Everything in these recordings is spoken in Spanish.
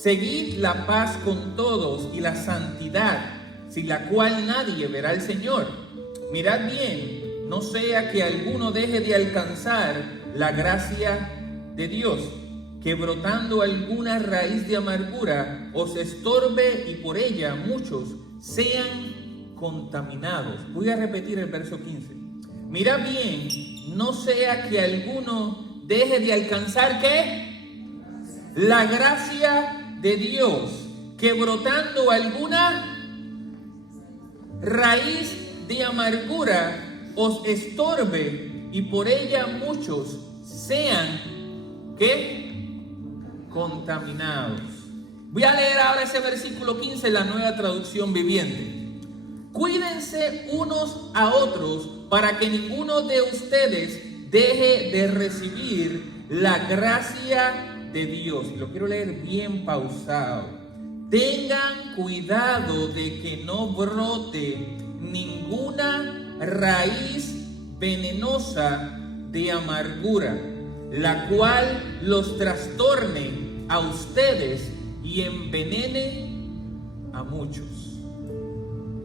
seguid la paz con todos y la santidad, sin la cual nadie verá al Señor. Mirad bien, no sea que alguno deje de alcanzar la gracia de Dios, que brotando alguna raíz de amargura os estorbe y por ella muchos sean contaminados. Voy a repetir el verso 15. Mirad bien, no sea que alguno deje de alcanzar ¿qué? La gracia de Dios, que brotando alguna raíz de amargura os estorbe y por ella muchos sean ¿qué? Contaminados. Voy a leer ahora ese versículo 15 en la Nueva Traducción Viviente. Cuídense unos a otros para que ninguno de ustedes deje de recibir la gracia de Dios. Lo quiero leer bien pausado. Tengan cuidado de que no brote ninguna raíz venenosa de amargura, la cual los trastorne a ustedes y envenene a muchos.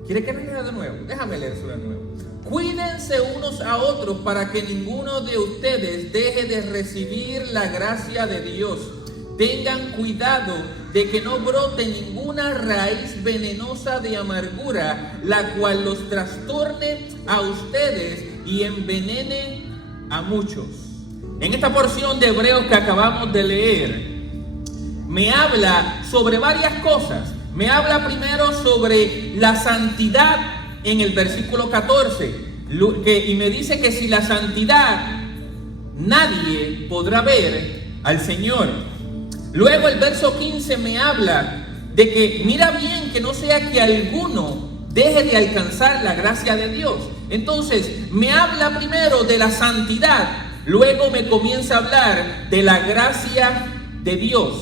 ¿Quiere que lea de nuevo? Déjame leerlo de nuevo. Cuídense unos a otros para que ninguno de ustedes deje de recibir la gracia de Dios. Tengan cuidado de que no brote ninguna raíz venenosa de amargura, la cual los trastorne a ustedes y envenene a muchos. En esta porción de Hebreos que acabamos de leer, me habla sobre varias cosas. Me habla primero sobre la santidad en el versículo 14, y me dice que sin la santidad nadie podrá ver al Señor. Luego el verso 15 me habla de que mira bien que no sea que alguno deje de alcanzar la gracia de Dios. Entonces me habla primero de la santidad, luego me comienza a hablar de la gracia de Dios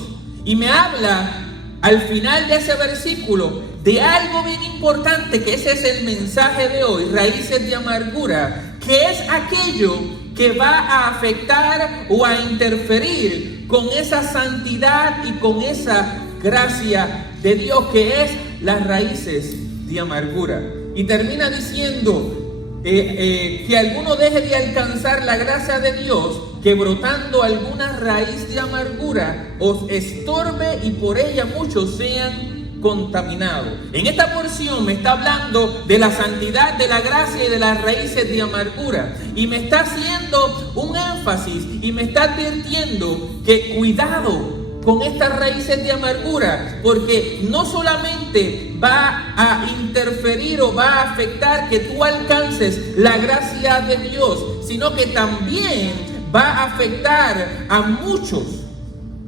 y me habla al final de ese versículo de algo bien importante, que ese es el mensaje de hoy, raíces de amargura, que es aquello que va a afectar o a interferir con esa santidad y con esa gracia de Dios, que es las raíces de amargura. Y termina diciendo que alguno deje de alcanzar la gracia de Dios, que brotando alguna raíz de amargura os estorbe y por ella muchos sean contaminados. En esta porción me está hablando de la santidad, de la gracia y de las raíces de amargura, y me está haciendo un énfasis y me está advirtiendo que cuidado con estas raíces de amargura, porque no solamente va a interferir o va a afectar que tú alcances la gracia de Dios, sino que también va a afectar a muchos,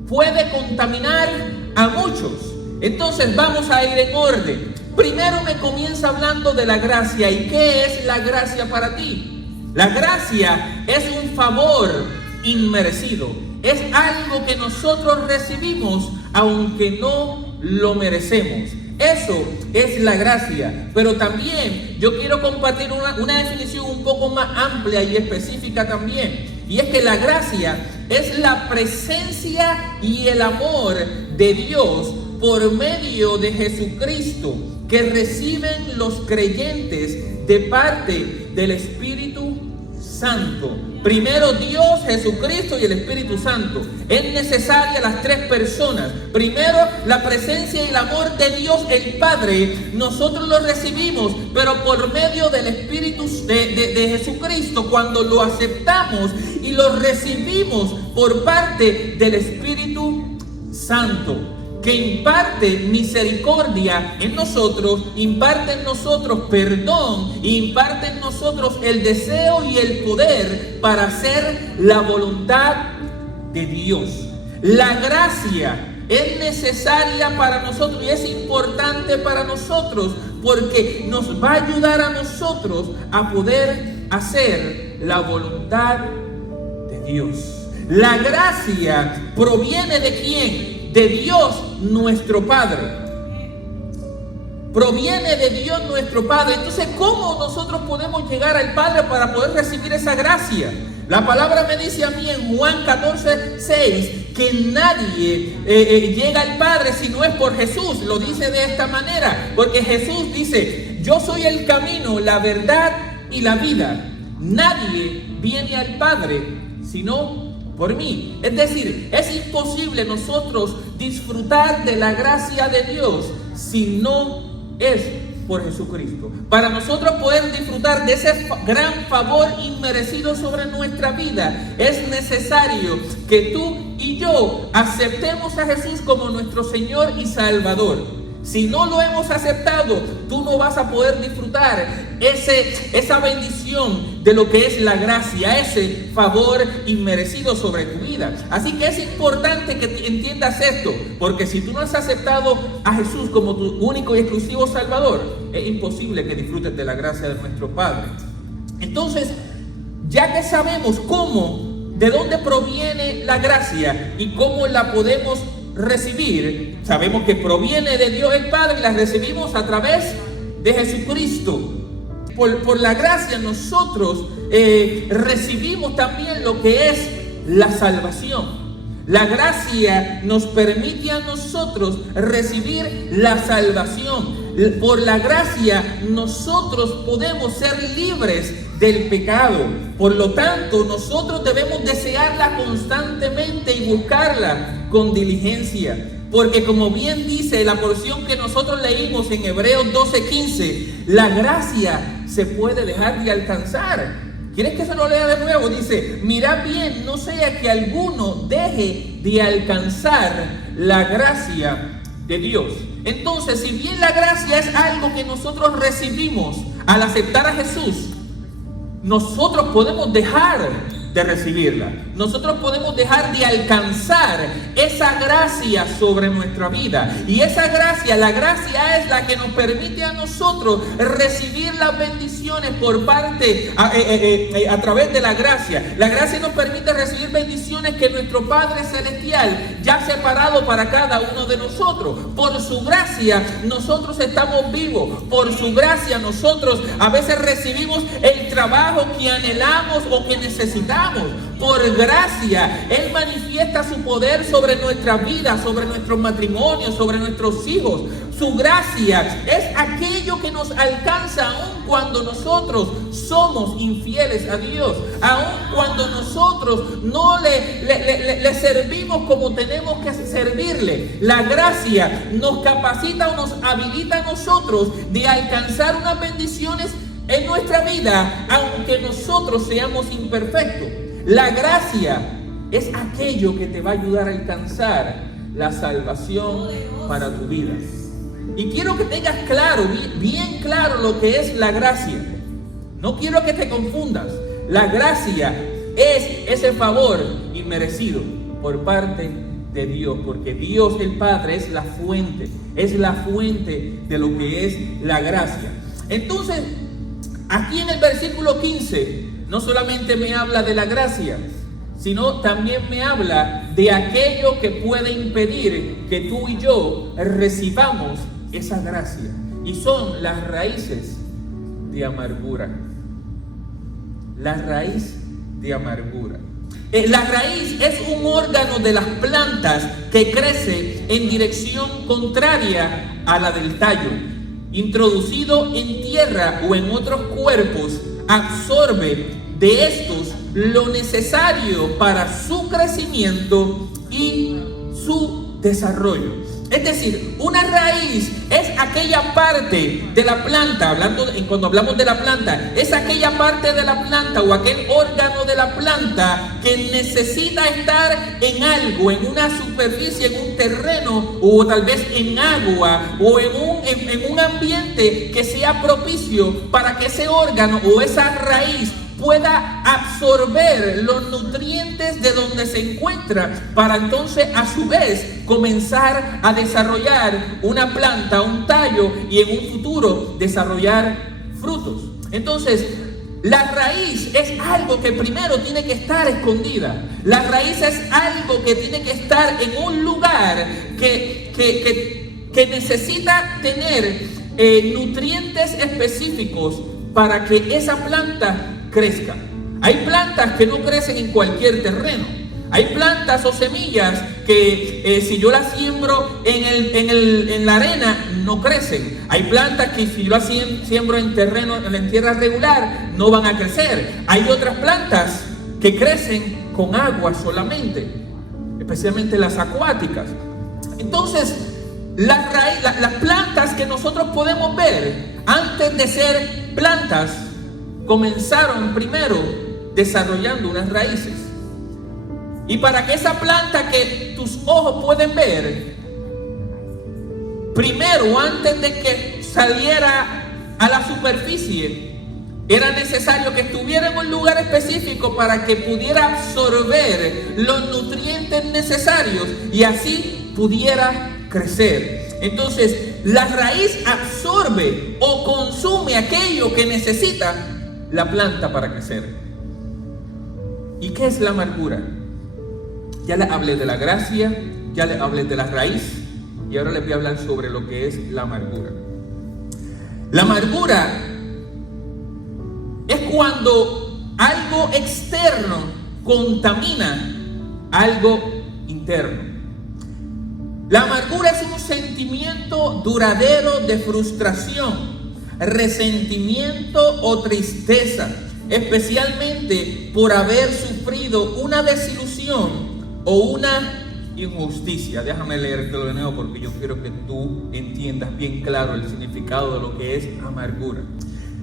puede contaminar a muchos. Entonces vamos a ir en orden. Primero me comienza hablando de la gracia. ¿Y qué es la gracia para ti? La gracia es un favor inmerecido. Es algo que nosotros recibimos aunque no lo merecemos. Eso es la gracia. Pero también yo quiero compartir una definición un poco más amplia y específica también. Y es que la gracia es la presencia y el amor de Dios por medio de Jesucristo que reciben los creyentes de parte del Espíritu Santo. Primero Dios, Jesucristo y el Espíritu Santo. Es necesaria las tres personas. Primero la presencia y el amor de Dios el Padre. Nosotros lo recibimos, pero por medio del Espíritu de Jesucristo, cuando lo aceptamos y lo recibimos por parte del Espíritu Santo, que imparte misericordia en nosotros, imparte en nosotros perdón, imparte en nosotros el deseo y el poder para hacer la voluntad de Dios. La gracia es necesaria para nosotros y es importante para nosotros, porque nos va a ayudar a nosotros a poder hacer la voluntad de Dios. La gracia proviene ¿de quién? De Dios nuestro Padre. Proviene de Dios nuestro Padre. Entonces, ¿cómo nosotros podemos llegar al Padre para poder recibir esa gracia? La palabra me dice a mí en Juan 14:6 que nadie llega al Padre si no es por Jesús. Lo dice de esta manera, porque Jesús dice: yo soy el camino, la verdad y la vida. Nadie viene al Padre sino por mí. Es decir, es imposible nosotros disfrutar de la gracia de Dios si no es por Jesucristo. Para nosotros poder disfrutar de ese gran favor inmerecido sobre nuestra vida, es necesario que tú y yo aceptemos a Jesús como nuestro Señor y Salvador. Si no lo hemos aceptado, tú no vas a poder disfrutar esa bendición de lo que es la gracia, ese favor inmerecido sobre tu vida. Así que es importante que entiendas esto, porque si tú no has aceptado a Jesús como tu único y exclusivo Salvador, es imposible que disfrutes de la gracia de nuestro Padre. Entonces, ya que sabemos de dónde proviene la gracia y cómo la podemos recibir, sabemos que proviene de Dios el Padre y la recibimos a través de Jesucristo. Por la gracia nosotros recibimos también lo que es la salvación. La gracia nos permite a nosotros recibir la salvación. Por la gracia nosotros podemos ser libres del pecado. Por lo tanto, nosotros debemos desearla constantemente y buscarla con diligencia. Porque como bien dice la porción que nosotros leímos en Hebreos 12:15, la gracia se puede dejar de alcanzar. ¿Quieres que se lo lea de nuevo? Dice: mirad bien, no sea que alguno deje de alcanzar la gracia de Dios. Entonces, si bien la gracia es algo que nosotros recibimos al aceptar a Jesús, nosotros podemos dejar de recibirla. Nosotros podemos dejar de alcanzar esa gracia sobre nuestra vida. Y esa gracia, la gracia es la que nos permite a nosotros recibir las bendiciones por parte, a través de la gracia. La gracia nos permite recibir bendiciones que nuestro Padre Celestial ya ha separado para cada uno de nosotros. Por su gracia nosotros estamos vivos. Por su gracia nosotros a veces recibimos el trabajo que anhelamos o que necesitamos. Por gracia, Él manifiesta su poder sobre nuestra vida, sobre nuestros matrimonios, sobre nuestros hijos. Su gracia es aquello que nos alcanza aun cuando nosotros somos infieles a Dios, aun cuando nosotros no le servimos como tenemos que servirle. La gracia nos capacita o nos habilita a nosotros de alcanzar unas bendiciones en nuestra vida, aunque nosotros seamos imperfectos. La gracia es aquello que te va a ayudar a alcanzar la salvación para tu vida. Y quiero que tengas claro, bien claro lo que es la gracia. No quiero que te confundas. La gracia es ese favor inmerecido por parte de Dios, porque Dios el Padre es la fuente de lo que es la gracia. Entonces, aquí en el versículo 15, no solamente me habla de la gracia, sino también me habla de aquello que puede impedir que tú y yo recibamos esa gracia. Y son las raíces de amargura. La raíz de amargura. La raíz es un órgano de las plantas que crece en dirección contraria a la del tallo. Introducido en tierra o en otros cuerpos, absorbe de estos lo necesario para su crecimiento y su desarrollo. Es decir, una raíz es aquella parte de la planta, cuando hablamos de la planta, es aquella parte de la planta o aquel órgano de la planta que necesita estar en algo, en una superficie, en un terreno o tal vez en agua o en un ambiente que sea propicio para que ese órgano o esa raíz pueda absorber los nutrientes de donde se encuentra para entonces a su vez comenzar a desarrollar una planta, un tallo y en un futuro desarrollar frutos. Entonces, la raíz es algo que primero tiene que estar escondida. La raíz es algo que tiene que estar en un lugar que necesita tener nutrientes específicos para que esa planta crezca. Hay plantas que no crecen en cualquier terreno. Hay plantas o semillas que si yo las siembro en la arena no crecen. Hay plantas que si yo las siembro en tierra regular no van a crecer. Hay otras plantas que crecen con agua solamente, especialmente las acuáticas. Entonces, las plantas que nosotros podemos ver antes de ser plantas comenzaron primero desarrollando unas raíces. Y para que esa planta que tus ojos pueden ver, primero, antes de que saliera a la superficie, era necesario que estuviera en un lugar específico para que pudiera absorber los nutrientes necesarios y así pudiera crecer. Entonces, la raíz absorbe o consume aquello que necesita la planta para crecer. ¿Y qué es la amargura? Ya les hablé de la gracia, ya les hablé de la raíz y ahora les voy a hablar sobre lo que es la amargura. La amargura es cuando algo externo contamina algo interno. La amargura es un sentimiento duradero de frustración, resentimiento o tristeza, especialmente por haber sufrido una desilusión o una injusticia. Déjame leértelo de nuevo porque yo quiero que tú entiendas bien claro el significado de lo que es amargura.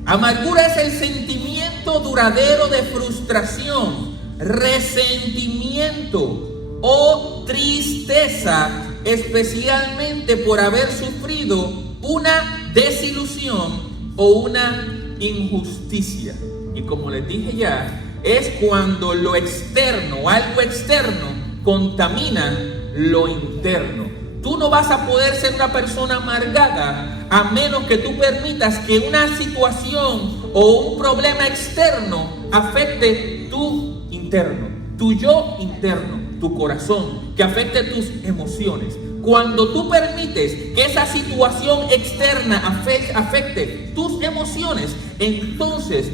Amargura es el sentimiento duradero de frustración, resentimiento o tristeza, especialmente por haber sufrido una desilusión o una injusticia. Y como les dije ya, es cuando lo externo, algo externo, contamina lo interno. Tú no vas a poder ser una persona amargada a menos que tú permitas que una situación o un problema externo afecte tu interno, tu yo interno, tu corazón, que afecte tus emociones. Cuando tú permites que esa situación externa afecte tus emociones, entonces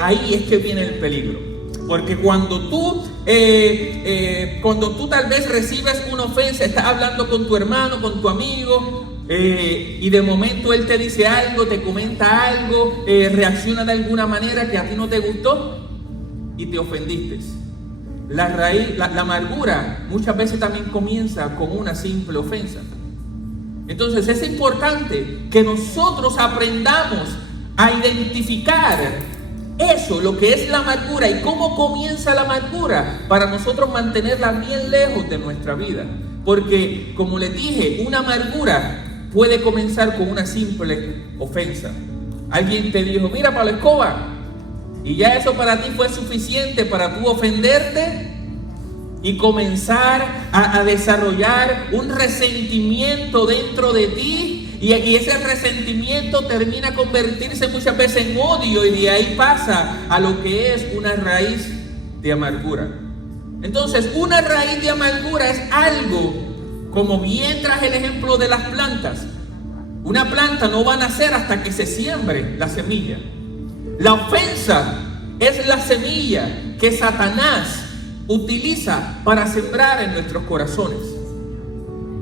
ahí es que viene el peligro. Porque cuando tú tal vez recibes una ofensa, estás hablando con tu hermano, con tu amigo, y de momento él te dice algo, te comenta algo, reacciona de alguna manera que a ti no te gustó y te ofendiste. La amargura muchas veces también comienza con una simple ofensa. Entonces es importante que nosotros aprendamos a identificar eso, lo que es la amargura y cómo comienza la amargura para nosotros mantenerla bien lejos de nuestra vida. Porque, como les dije, una amargura puede comenzar con una simple ofensa. Alguien te dijo, mira Pablo Escobar, y ya eso para ti fue suficiente para tú ofenderte y comenzar a desarrollar un resentimiento dentro de ti. Y ese resentimiento termina a convertirse muchas veces en odio y de ahí pasa a lo que es una raíz de amargura. Entonces, una raíz de amargura es algo, como bien traje el ejemplo de las plantas. Una planta no va a nacer hasta que se siembre la semilla. La ofensa es la semilla que Satanás utiliza para sembrar en nuestros corazones.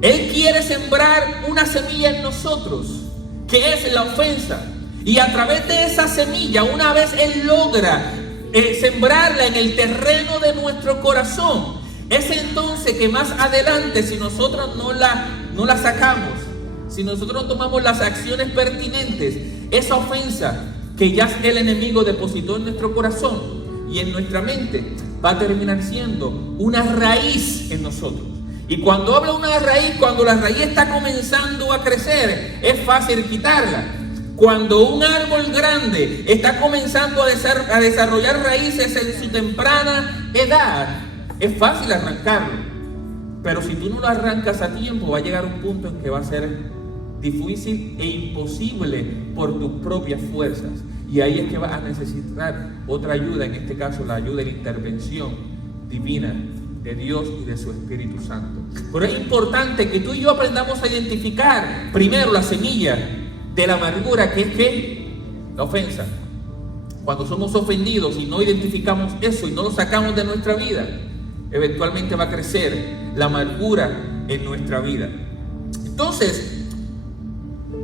Él quiere sembrar una semilla en nosotros, que es la ofensa. Y a través de esa semilla, una vez Él logra sembrarla en el terreno de nuestro corazón, es entonces que más adelante, si nosotros no la sacamos, si nosotros tomamos las acciones pertinentes, esa ofensa que ya el enemigo depositó en nuestro corazón y en nuestra mente, va a terminar siendo una raíz en nosotros. Y cuando habla una raíz, cuando la raíz está comenzando a crecer, es fácil quitarla. Cuando un árbol grande está comenzando a desarrollar raíces en su temprana edad, es fácil arrancarlo. Pero si tú no lo arrancas a tiempo, va a llegar un punto en que va a ser difícil e imposible por tus propias fuerzas. Y ahí es que vas a necesitar otra ayuda, en este caso la ayuda de la intervención divina de Dios y de su Espíritu Santo. Pero es importante que tú y yo aprendamos a identificar primero la semilla de la amargura, que es ¿qué? La ofensa. Cuando somos ofendidos y no identificamos eso y no lo sacamos de nuestra vida, eventualmente va a crecer la amargura en nuestra vida. Entonces,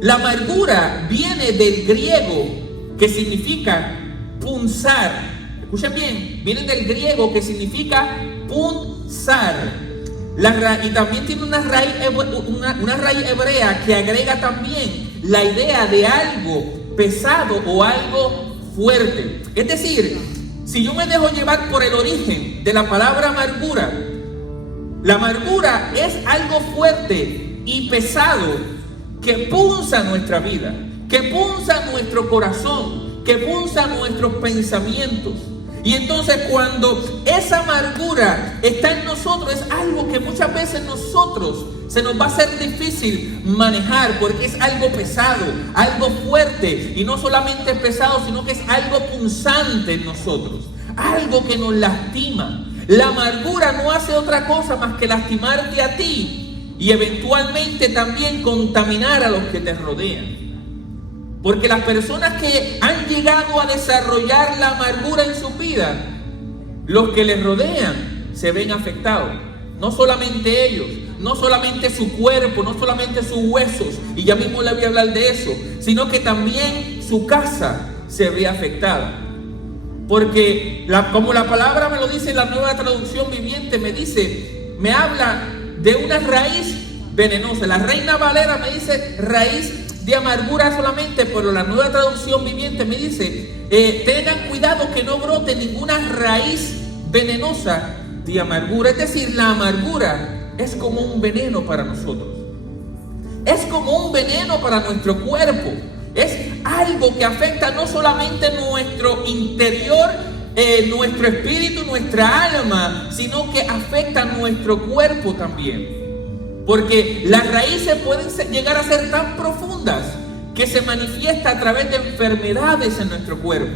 la amargura viene del griego que significa punzar. Escuchen bien, viene del griego que significa punzar. Y también tiene una raíz hebrea que agrega también la idea de algo pesado o algo fuerte. Es decir, si yo me dejo llevar por el origen de la palabra amargura, la amargura es algo fuerte y pesado que punza nuestra vida, que punza nuestro corazón, que punza nuestros pensamientos. Y entonces cuando esa amargura está en nosotros, es algo que muchas veces nosotros se nos va a hacer difícil manejar, porque es algo pesado, algo fuerte, y no solamente pesado, sino que es algo punzante en nosotros, algo que nos lastima. La amargura no hace otra cosa más que lastimarte a ti y eventualmente también contaminar a los que te rodean. Porque las personas que han llegado a desarrollar la amargura en su vida, los que les rodean se ven afectados. No solamente ellos, no solamente su cuerpo, no solamente sus huesos, y ya mismo le voy a hablar de eso, sino que también su casa se ve afectada. Porque como la palabra me lo dice en la Nueva Traducción Viviente, me habla de una raíz venenosa. La Reina Valera me dice raíz de amargura solamente, pero la Nueva Traducción Viviente me dice, tengan cuidado que no brote ninguna raíz venenosa de amargura. Es decir, la amargura es como un veneno para nosotros. Es como un veneno para nuestro cuerpo. Es algo que afecta no solamente nuestro interior, nuestro espíritu, nuestra alma, sino que afecta nuestro cuerpo también. Porque las raíces pueden llegar a ser tan profundas que se manifiesta a través de enfermedades en nuestro cuerpo.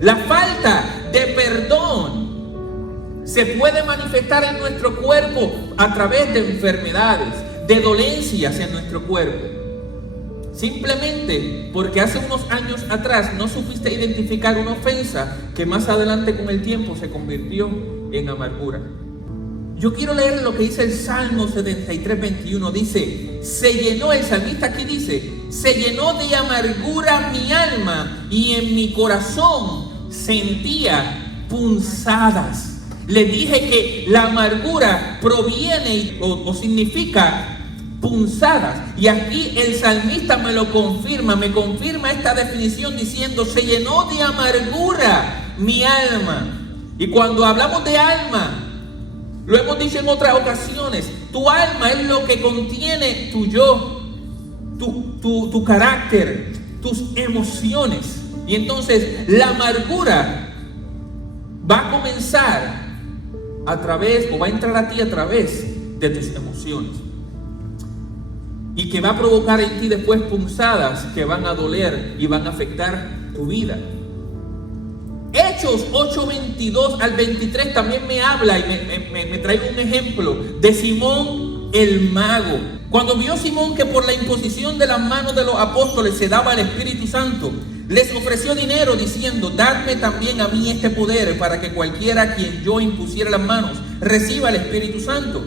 La falta de perdón se puede manifestar en nuestro cuerpo a través de enfermedades, de dolencias en nuestro cuerpo. Simplemente porque hace unos años atrás no supiste identificar una ofensa que más adelante con el tiempo se convirtió en amargura. Yo quiero leer lo que dice el Salmo 73, 21. Dice, el salmista aquí dice, se llenó de amargura mi alma y en mi corazón sentía punzadas. Les dije que la amargura proviene o significa punzadas. Y aquí el salmista me confirma esta definición diciendo, se llenó de amargura mi alma. Y cuando hablamos de alma, lo hemos dicho en otras ocasiones, tu alma es lo que contiene tu yo, tu carácter, tus emociones. Y entonces la amargura va a comenzar va a entrar a ti a través de tus emociones. Y que va a provocar en ti después punzadas que van a doler y van a afectar tu vida. Hechos 8:22 al 23 también me habla y me trae un ejemplo de Simón el mago. Cuando vio Simón que por la imposición de las manos de los apóstoles se daba el Espíritu Santo, les ofreció dinero diciendo, dadme también a mí este poder para que cualquiera a quien yo impusiera las manos reciba el Espíritu Santo.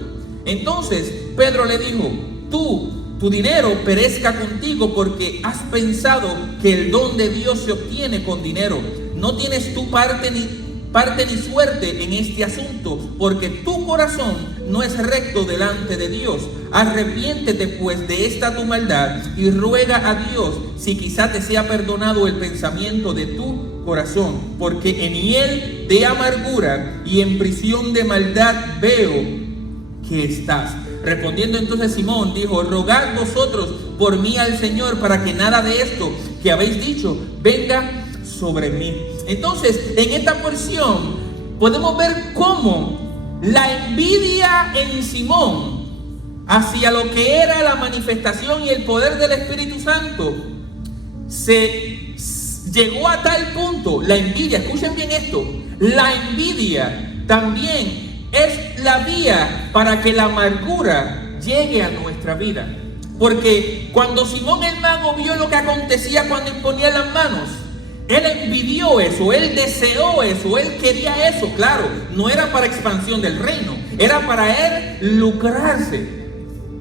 Entonces Pedro le dijo, tu dinero perezca contigo porque has pensado que el don de Dios se obtiene con dinero. No tienes tu parte ni suerte en este asunto, porque tu corazón no es recto delante de Dios. Arrepiéntete pues de esta tu maldad y ruega a Dios si quizá te sea perdonado el pensamiento de tu corazón, porque en hiel de amargura y en prisión de maldad veo que estás. Respondiendo entonces Simón dijo, rogad vosotros por mí al Señor para que nada de esto que habéis dicho venga sobre mí. Entonces, en esta porción podemos ver cómo la envidia en Simón hacia lo que era la manifestación y el poder del Espíritu Santo se llegó a tal punto, la envidia, escuchen bien esto, la envidia también es la vía para que la amargura llegue a nuestra vida. Porque cuando Simón el mago vio lo que acontecía cuando imponía las manos, Él envidió eso, él deseó eso, él quería eso. Claro, no era para expansión del reino, era para él lucrarse.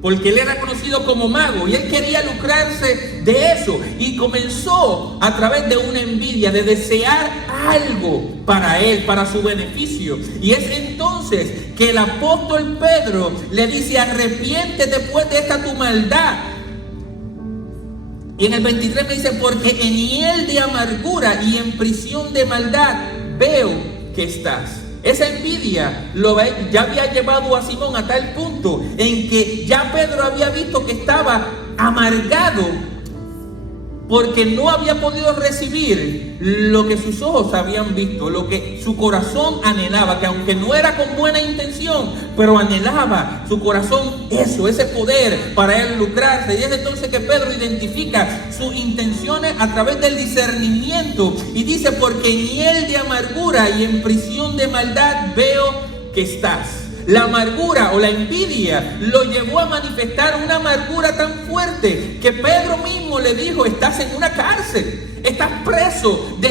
Porque él era conocido como mago y él quería lucrarse de eso. Y comenzó a través de una envidia, de desear algo para él, para su beneficio. Y es entonces que el apóstol Pedro le dice: arrepiéntete pues de esta tu maldad. Y en el 23 me dice: porque en hiel de amargura y en prisión de maldad veo que estás. Esa envidia ya había llevado a Simón a tal punto en que ya Pedro había visto que estaba amargado porque no había podido recibir lo que sus ojos habían visto, lo que su corazón anhelaba, que aunque no era con buena intención, pero anhelaba su corazón eso, ese poder para él lucrarse. Y es entonces que Pedro identifica sus intenciones a través del discernimiento y dice: porque en hiel de amargura y en prisión de maldad veo que estás. La amargura o la envidia lo llevó a manifestar una amargura tan fuerte que Pedro mismo le dijo: estás en una cárcel, estás preso de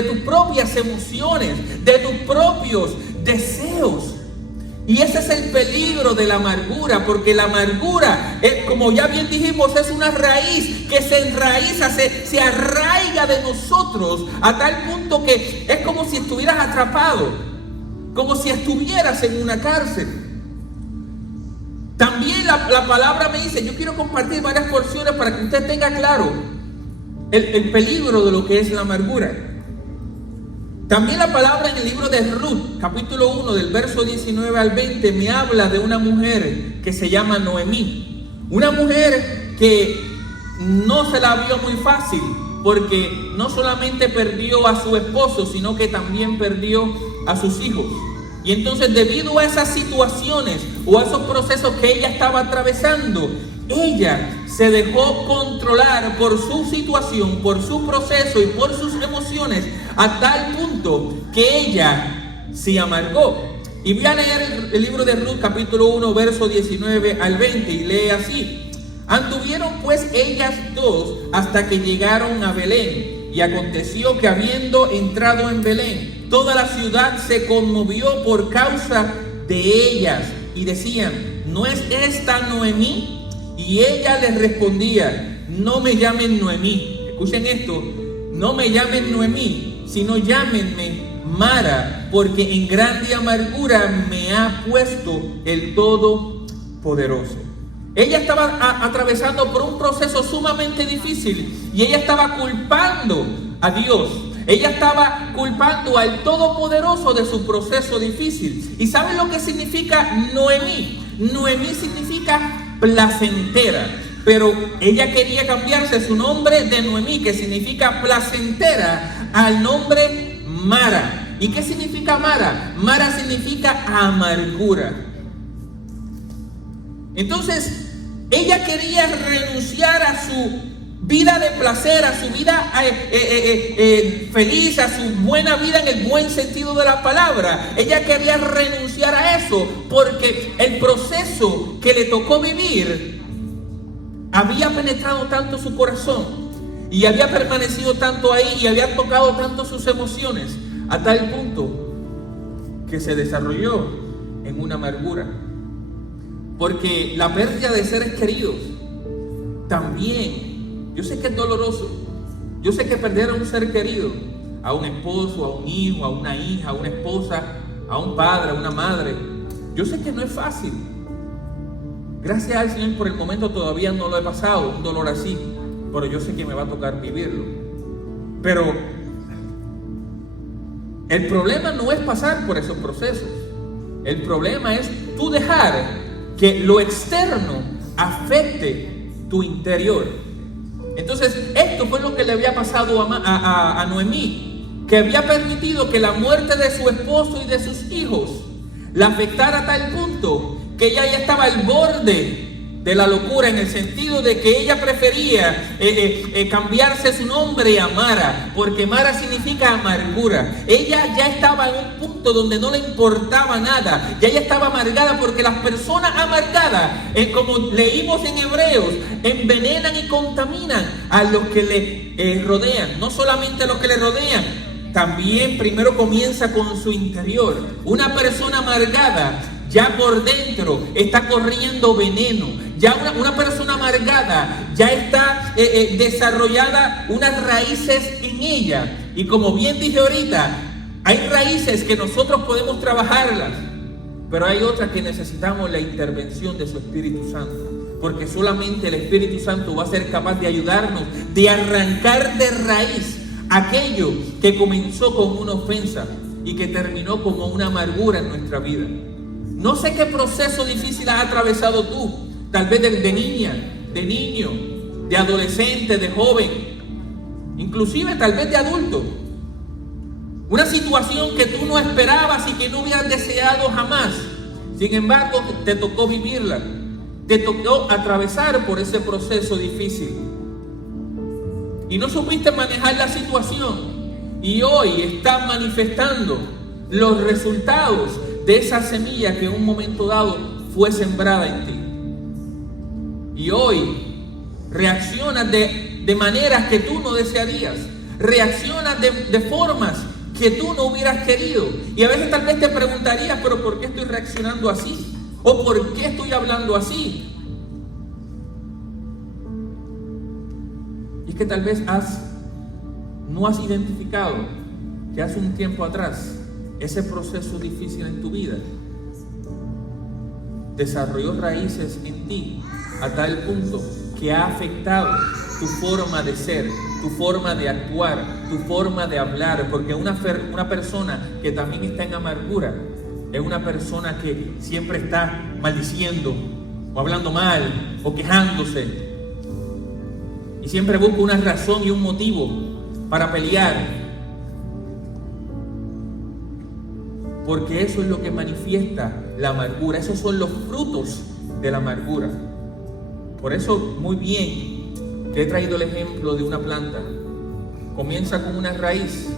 tus propias emociones, de tus propios deseos. Y ese es el peligro de la amargura, porque la amargura, como ya bien dijimos, es una raíz que se enraiza, se arraiga de nosotros a tal punto que es como si estuvieras atrapado, como si estuvieras en una cárcel. También la palabra me dice, yo quiero compartir varias porciones para que usted tenga claro el peligro de lo que es la amargura. También la palabra en el libro de Ruth, capítulo 1, del verso 19 al 20, me habla de una mujer que se llama Noemí. Una mujer que no se la vio muy fácil, porque no solamente perdió a su esposo, sino que también perdió a sus hijos. Y entonces, debido a esas situaciones o a esos procesos que ella estaba atravesando, ella se dejó controlar por su situación, por su proceso y por sus emociones, a tal punto que ella se amargó. Y voy a leer el libro de Ruth, capítulo 1, verso 19 al 20, y lee así: anduvieron pues ellas dos hasta que llegaron a Belén. Y aconteció que, habiendo entrado en Belén, toda la ciudad se conmovió por causa de ellas, y decían: ¿no es esta Noemí? Y ella les respondía: no me llamen Noemí. Escuchen esto: no me llamen Noemí, sino llámenme Mara, porque en grande amargura me ha puesto el Todopoderoso. Ella estaba atravesando por un proceso sumamente difícil y ella estaba culpando a Dios. Ella estaba culpando al Todopoderoso de su proceso difícil. ¿Y saben lo que significa Noemí? Noemí significa placentera. Pero ella quería cambiarse su nombre de Noemí, que significa placentera, al nombre Mara. ¿Y qué significa Mara? Mara significa amargura. Entonces, ella quería renunciar a su vida de placer, a su vida feliz, a su buena vida en el buen sentido de la palabra. Ella quería renunciar a eso porque el proceso que le tocó vivir había penetrado tanto su corazón y había permanecido tanto ahí y había tocado tanto sus emociones, a tal punto que se desarrolló en una amargura. Porque la pérdida de seres queridos también, yo sé que es doloroso. Yo sé que perder a un ser querido, a un esposo, a un hijo, a una hija, a una esposa, a un padre, a una madre, yo sé que no es fácil. Gracias al Señor, por el momento todavía no lo he pasado, un dolor así, pero yo sé que me va a tocar vivirlo. Pero el problema no es pasar por esos procesos. El problema es tú dejar que lo externo afecte tu interior. Entonces, esto fue lo que le había pasado a Noemí, que había permitido que la muerte de su esposo y de sus hijos la afectara a tal punto que ella ya estaba al borde de la locura, en el sentido de que ella prefería cambiarse su nombre a Mara, porque Mara significa amargura. Ella ya estaba en un punto donde no le importaba nada, ya ella estaba amargada, porque las personas amargadas, como leímos en Hebreos, envenenan y contaminan a los que le rodean. No solamente a los que le rodean, también primero comienza con su interior. Una persona amargada ya por dentro está corriendo veneno. Ya una persona amargada ya está desarrollada unas raíces en ella. Y como bien dije ahorita, hay raíces que nosotros podemos trabajarlas, pero hay otras que necesitamos la intervención de su Espíritu Santo, porque solamente el Espíritu Santo va a ser capaz de ayudarnos, de arrancar de raíz aquello que comenzó como una ofensa y que terminó como una amargura en nuestra vida. No sé qué proceso difícil has atravesado tú, tal vez de niña, de niño, de adolescente, de joven, inclusive tal vez de adulto. Una situación que tú no esperabas y que no hubieras deseado jamás. Sin embargo, te tocó vivirla, te tocó atravesar por ese proceso difícil. Y no supiste manejar la situación. Y hoy estás manifestando los resultados de esa semilla que en un momento dado fue sembrada en ti. Y hoy reaccionas de maneras que tú no desearías. Reaccionas de formas que tú no hubieras querido. Y a veces tal vez te preguntarías, pero ¿por qué estoy reaccionando así? ¿O por qué estoy hablando así? Y es que tal vez no has identificado que hace un tiempo atrás ese proceso difícil en tu vida desarrolló raíces en ti a tal punto que ha afectado tu forma de ser, tu forma de actuar, tu forma de hablar, porque una persona que también está en amargura es una persona que siempre está maldiciendo o hablando mal o quejándose y siempre busca una razón y un motivo para pelear. Porque eso es lo que manifiesta la amargura. Esos son los frutos de la amargura. Por eso, muy bien, te he traído el ejemplo de una planta. Comienza con una raíz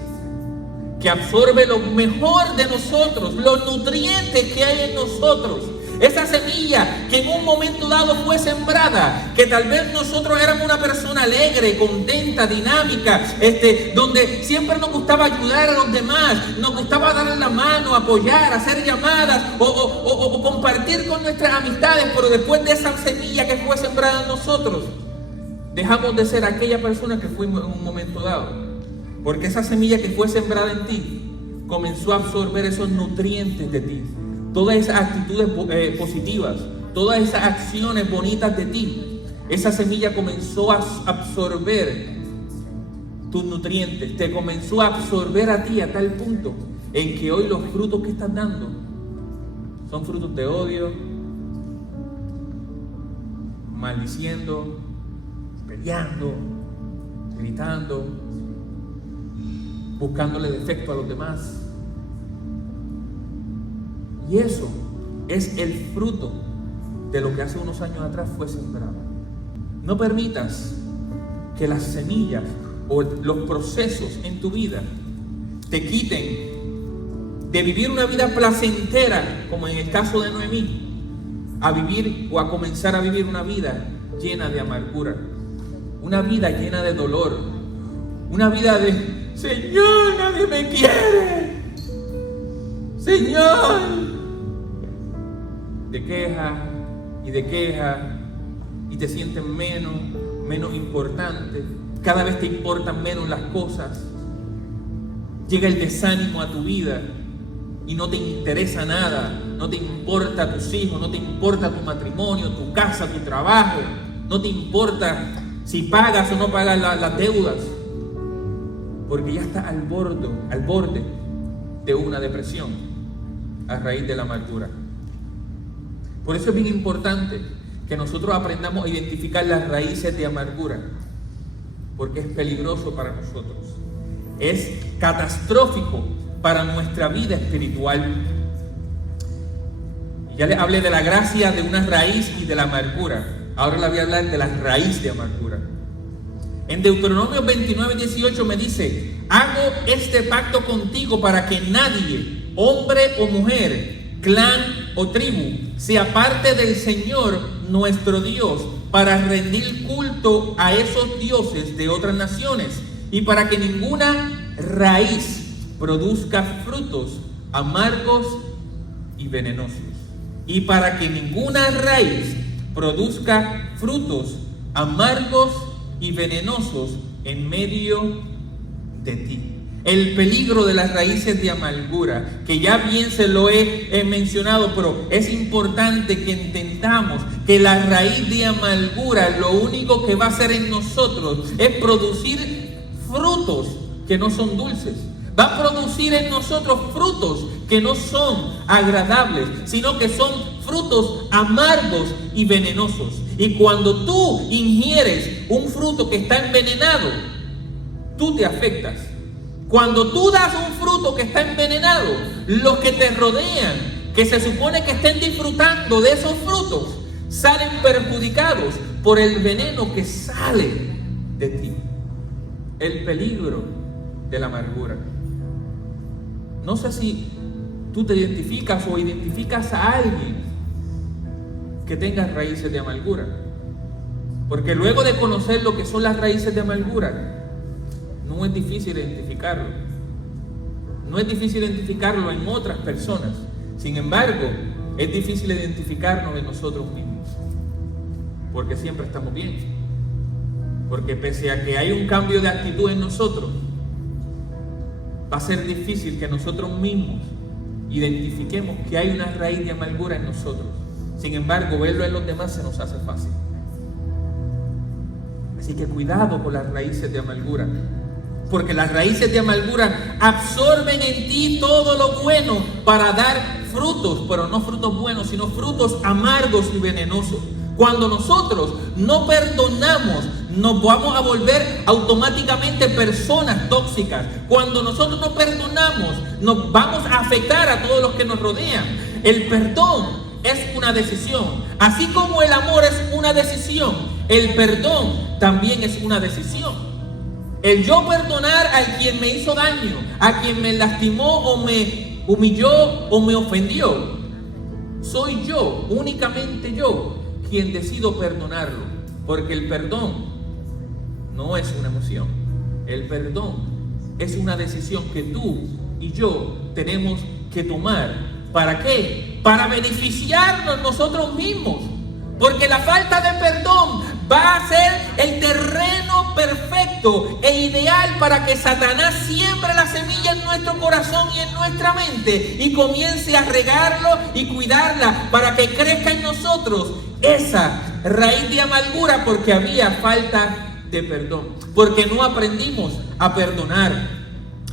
que absorbe lo mejor de nosotros, los nutrientes que hay en nosotros. Esa semilla que en un momento dado fue sembrada, que tal vez nosotros éramos una persona alegre, contenta, dinámica, donde siempre nos gustaba ayudar a los demás, nos gustaba darle la mano, apoyar, hacer llamadas o compartir con nuestras amistades, pero después de esa semilla que fue sembrada en nosotros, dejamos de ser aquella persona que fuimos en un momento dado, porque esa semilla que fue sembrada en ti comenzó a absorber esos nutrientes de ti. Todas esas actitudes positivas, todas esas acciones bonitas de ti, esa semilla comenzó a absorber tus nutrientes, te comenzó a absorber a ti a tal punto en que hoy los frutos que estás dando son frutos de odio, maldiciendo, peleando, gritando, buscándole defecto a los demás. Y eso es el fruto de lo que hace unos años atrás fue sembrado. No permitas que las semillas o los procesos en tu vida te quiten de vivir una vida placentera, como en el caso de Noemí, a vivir o a comenzar a vivir una vida llena de amargura, una vida llena de dolor, una vida de Señor, nadie me quiere, Señor, de queja y te sientes menos importante, cada vez te importan menos las cosas, llega el desánimo a tu vida y no te interesa nada, no te importa tus hijos, no te importa tu matrimonio, tu casa, tu trabajo, no te importa si pagas o no pagas las deudas, porque ya estás al borde de una depresión a raíz de la amargura. Por eso es bien importante que nosotros aprendamos a identificar las raíces de amargura, porque es peligroso para nosotros, es catastrófico para nuestra vida espiritual. Ya les hablé de la gracia de una raíz y de la amargura. Ahora le voy a hablar de la raíz de amargura. En Deuteronomio 29:18 me dice: hago este pacto contigo para que nadie, hombre o mujer, clan o tribu, se aparte del Señor nuestro Dios para rendir culto a esos dioses de otras naciones, y para que ninguna raíz produzca frutos amargos y venenosos. Y para que ninguna raíz produzca frutos amargos y venenosos en medio de ti. El peligro de las raíces de amargura, que ya bien se lo he mencionado, pero es importante que entendamos que la raíz de amargura lo único que va a hacer en nosotros es producir frutos que no son dulces. Va a producir en nosotros frutos que no son agradables, sino que son frutos amargos y venenosos. Y cuando tú ingieres un fruto que está envenenado, tú te afectas. Cuando tú das un fruto que está envenenado, los que te rodean, que se supone que estén disfrutando de esos frutos, salen perjudicados por el veneno que sale de ti. El peligro de la amargura. No sé si tú te identificas o identificas a alguien que tenga raíces de amargura. Porque luego de conocer lo que son las raíces de amargura, no es difícil identificarlo. No es difícil identificarlo en otras personas. Sin embargo, es difícil identificarnos en nosotros mismos. Porque siempre estamos bien. Porque pese a que hay un cambio de actitud en nosotros, va a ser difícil que nosotros mismos identifiquemos que hay una raíz de amargura en nosotros. Sin embargo, verlo en los demás se nos hace fácil. Así que cuidado con las raíces de amargura, porque las raíces de amargura absorben en ti todo lo bueno para dar frutos, pero no frutos buenos, sino frutos amargos y venenosos. Cuando nosotros no perdonamos, nos vamos a volver automáticamente personas tóxicas. Cuando nosotros no perdonamos, nos vamos a afectar a todos los que nos rodean. El perdón es una decisión. Así como el amor es una decisión, el perdón también es una decisión. El yo perdonar a quien me hizo daño, a quien me lastimó o me humilló o me ofendió, soy yo, únicamente yo, quien decido perdonarlo. Porque el perdón no es una emoción. El perdón es una decisión que tú y yo tenemos que tomar. ¿Para qué? Para beneficiarnos nosotros mismos. Porque la falta de perdón va a ser el terreno perfecto e ideal para que Satanás siembre la semilla en nuestro corazón y en nuestra mente y comience a regarlo y cuidarla para que crezca en nosotros esa raíz de amargura, porque había falta de perdón, porque no aprendimos a perdonar.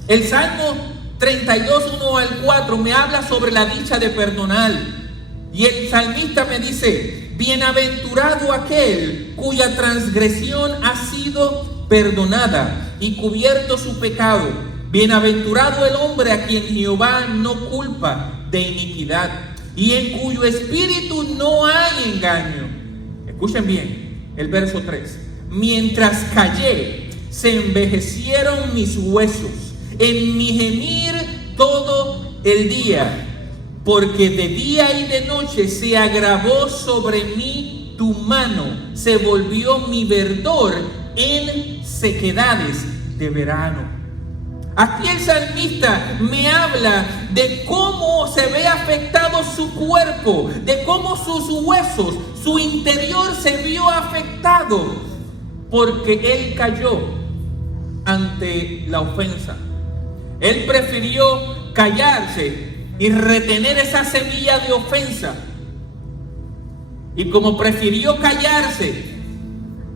El Salmo 32, 1 al 4 me habla sobre la dicha de perdonar. Y el salmista me dice: bienaventurado aquel cuya transgresión ha sido perdonada y cubierto su pecado. Bienaventurado el hombre a quien Jehová no culpa de iniquidad y en cuyo espíritu no hay engaño. Escuchen bien el verso 3. Mientras callé, se envejecieron mis huesos en mi gemir todo el día, porque de día y de noche se agravó sobre mí tu mano, se volvió mi verdor en sequedades de verano. Aquí el salmista me habla de cómo se ve afectado su cuerpo, de cómo sus huesos, su interior se vio afectado, porque él cayó ante la ofensa. Él prefirió callarse y retener esa semilla de ofensa. Y como prefirió callarse,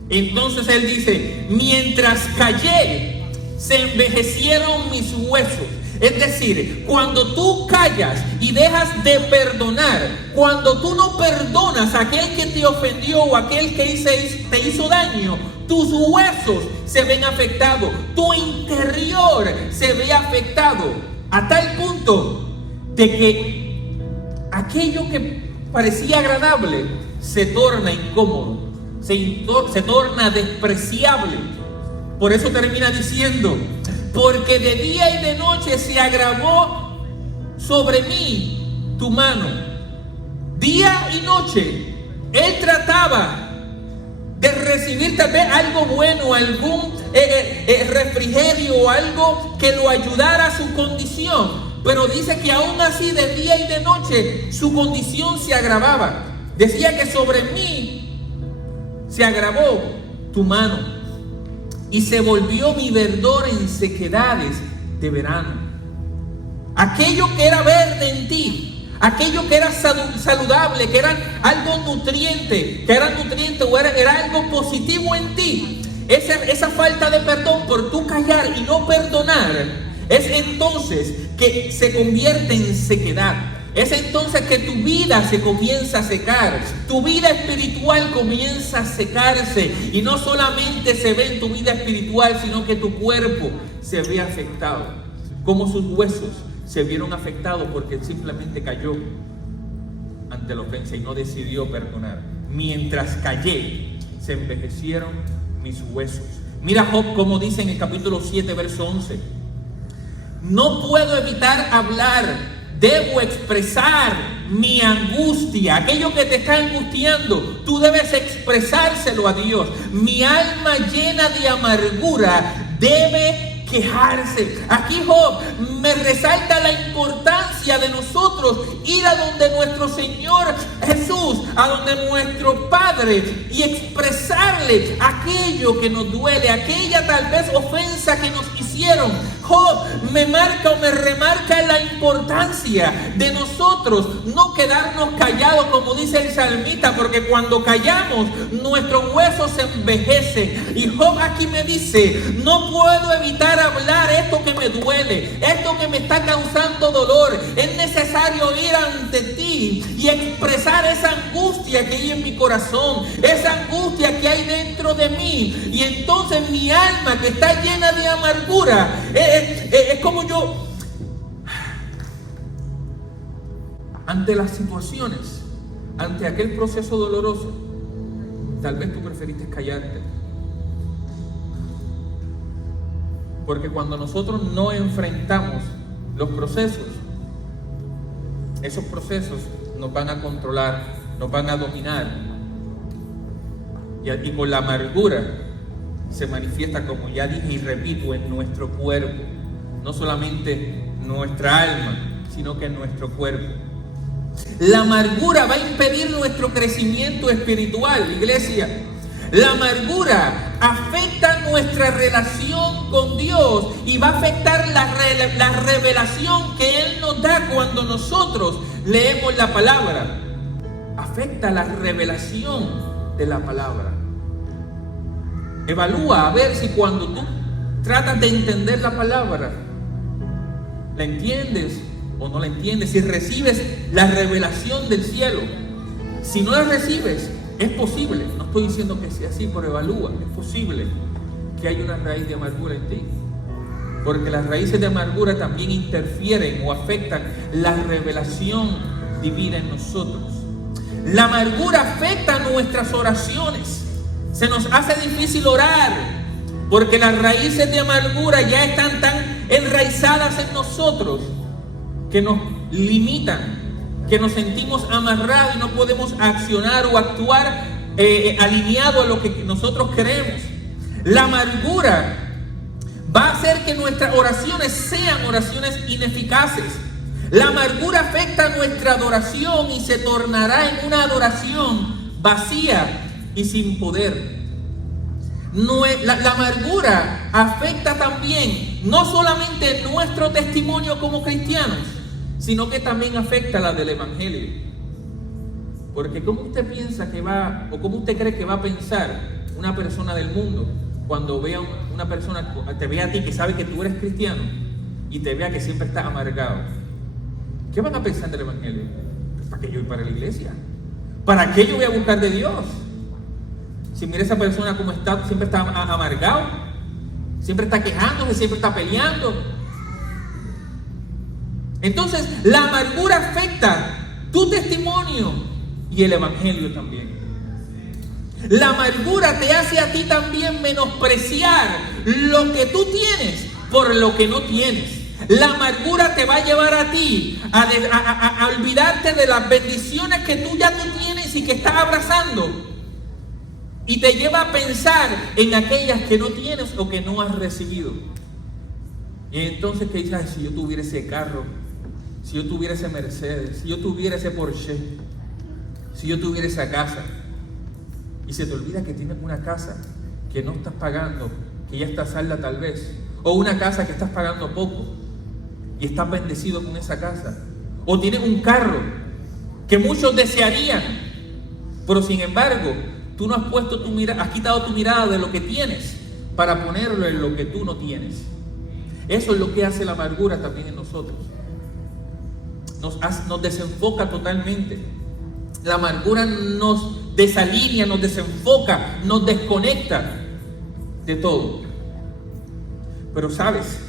entonces él dice: mientras callé, se envejecieron mis huesos. Es decir, cuando tú callas y dejas de perdonar, cuando tú no perdonas a aquel que te ofendió o a aquel que te hizo daño, tus huesos se ven afectados, tu interior se ve afectado, a tal punto de que aquello que parecía agradable se torna incómodo. se torna despreciable. Por eso termina diciendo: porque de día y de noche se agravó sobre mí tu mano. Día y noche él trataba de recibir tal vez algo bueno, algún refrigerio o algo que lo ayudara a su condición. Pero dice que aún así de día y de noche su condición se agravaba. Decía que sobre mí se agravó tu mano y se volvió mi verdor en sequedades de verano. Aquello que era verde en ti, aquello que era saludable, que era algo nutriente, o era algo positivo en ti, esa falta de perdón por tú callar y no perdonar, es entonces que se convierte en sequedad. Es entonces que tu vida se comienza a secar, tu vida espiritual comienza a secarse, y no solamente se ve en tu vida espiritual, sino que tu cuerpo se ve afectado, como sus huesos se vieron afectados porque simplemente cayó ante la ofensa y no decidió perdonar. Mientras callé, se envejecieron mis huesos. Mira Job como dice en el capítulo 7, verso 11: no puedo evitar hablar, debo expresar mi angustia. Aquello que te está angustiando, tú debes expresárselo a Dios. Mi alma llena de amargura debe quejarse. Aquí Job me resalta la importancia de nosotros ir a donde nuestro Señor Jesús, a donde nuestro Padre, y expresarle aquello que nos duele, aquella tal vez ofensa que nos hicieron. Job me marca o me remarca la importancia de nosotros no quedarnos callados, como dice el salmista, porque cuando callamos nuestros huesos se envejecen. Y Job aquí me dice: no puedo evitar hablar esto que me duele, esto que me está causando dolor. Es necesario ir ante ti y expresar esa angustia que hay en mi corazón, esa angustia que hay dentro de mí. Y entonces mi alma, que está llena de amargura, es como yo ante las situaciones, ante aquel proceso doloroso, tal vez tú preferiste callarte. Porque cuando nosotros no enfrentamos los procesos, esos procesos nos van a controlar, nos van a dominar. Y con la amargura se manifiesta, como ya dije y repito, en nuestro cuerpo. No solamente nuestra alma, sino que en nuestro cuerpo. La amargura va a impedir nuestro crecimiento espiritual, iglesia. La amargura afecta nuestra relación con Dios y va a afectar la revelación que Él nos da cuando nosotros leemos la palabra. Afecta la revelación de la palabra. Evalúa a ver si cuando tú tratas de entender la palabra, la entiendes o no la entiendes, si recibes la revelación del cielo. Si no la recibes, es posible, no estoy diciendo que sea así, pero evalúa, es posible que haya una raíz de amargura en ti, porque las raíces de amargura también interfieren o afectan la revelación divina en nosotros. La amargura afecta nuestras oraciones, se nos hace difícil orar, porque las raíces de amargura ya están tan enraizadas en nosotros que nos limitan, que nos sentimos amarrados y no podemos accionar o actuar alineado a lo que nosotros queremos. La amargura va a hacer que nuestras oraciones sean oraciones ineficaces. La amargura afecta nuestra adoración y se tornará en una adoración vacía y sin poder. La amargura afecta también no solamente nuestro testimonio como cristianos, sino que también afecta la del evangelio. Porque ¿cómo usted piensa que va, o cómo usted cree que va a pensar una persona del mundo cuando vea una persona, te vea a ti que sabe que tú eres cristiano y te vea que siempre estás amargado? ¿Qué van a pensar del evangelio? ¿Para qué yo voy para la iglesia? ¿Para qué yo voy a buscar de Dios? Si mira esa persona como está, siempre está amargado, siempre está quejándose, siempre está peleando. Entonces, la amargura afecta tu testimonio y el evangelio también. La amargura te hace a ti también menospreciar lo que tú tienes por lo que no tienes. La amargura te va a llevar a ti a olvidarte de las bendiciones que tú ya tienes y que estás abrazando. Y te lleva a pensar en aquellas que no tienes o que no has recibido. Y entonces, ¿qué dices? Ay, si yo tuviera ese carro, si yo tuviera ese Mercedes, si yo tuviera ese Porsche, si yo tuviera esa casa. Y se te olvida que tienes una casa que no estás pagando, que ya está salda tal vez. O una casa que estás pagando poco y estás bendecido con esa casa. O tienes un carro que muchos desearían, pero sin embargo, tú no has puesto tu mirada, has quitado tu mirada de lo que tienes para ponerlo en lo que tú no tienes. Eso es lo que hace la amargura también en nosotros. Nos desenfoca totalmente. La amargura nos desalinea, nos desenfoca, nos desconecta de todo. Pero sabes,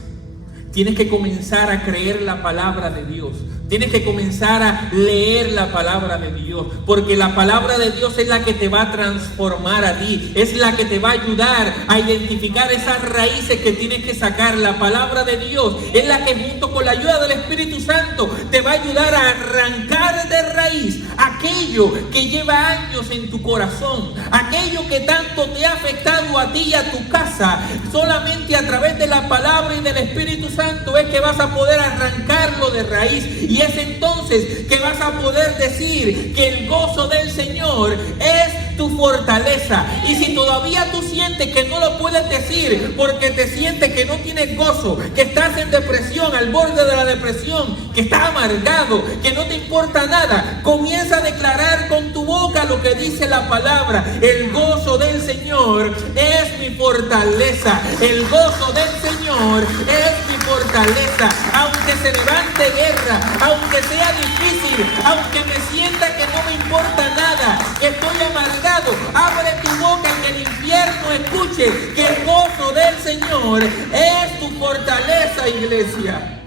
tienes que comenzar a creer la palabra de Dios. Tienes que comenzar a leer la palabra de Dios, porque la palabra de Dios es la que te va a transformar a ti, es la que te va a ayudar a identificar esas raíces que tienes que sacar. La palabra de Dios es la que, junto con la ayuda del Espíritu Santo, te va a ayudar a arrancar de raíz aquello que lleva años en tu corazón, aquello que tanto te ha afectado a ti y a tu casa. Solamente a través de la palabra y del Espíritu Santo es que vas a poder arrancarlo de raíz. Y es entonces que vas a poder decir que el gozo del Señor es tu fortaleza. Y si todavía tú sientes que no lo puedes decir porque te sientes que no tienes gozo, que estás en depresión, al borde de la depresión, que estás amargado, que no te importa nada, comienza a declarar con tu boca lo que dice la palabra. El gozo del Señor es mi fortaleza. El gozo del Señor es mi fortaleza. Aunque se levante guerra, aunque sea difícil, aunque me sienta que no me importa nada, que estoy amargado, abre tu boca y que el infierno escuche que el gozo del Señor es tu fortaleza, iglesia.